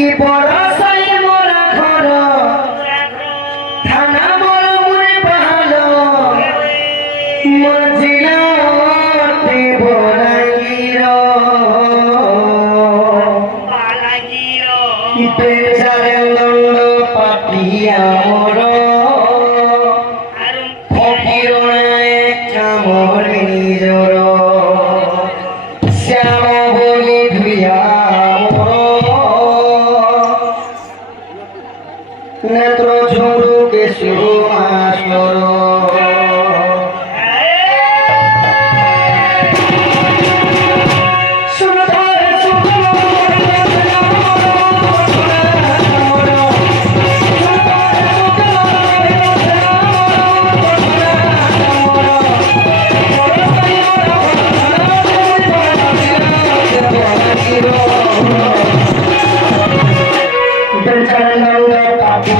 কি বরসাই মোরা ঘর থানা মোর মুরে বাহালো মজিলাতে বলাগির পেশারে দণ্ড পাতিয়া মোর ফকির কামর নিজর শ্যাম বলি ধুইয়া নেত্র ঝুড়ু কেশু আসর Bercanda tapi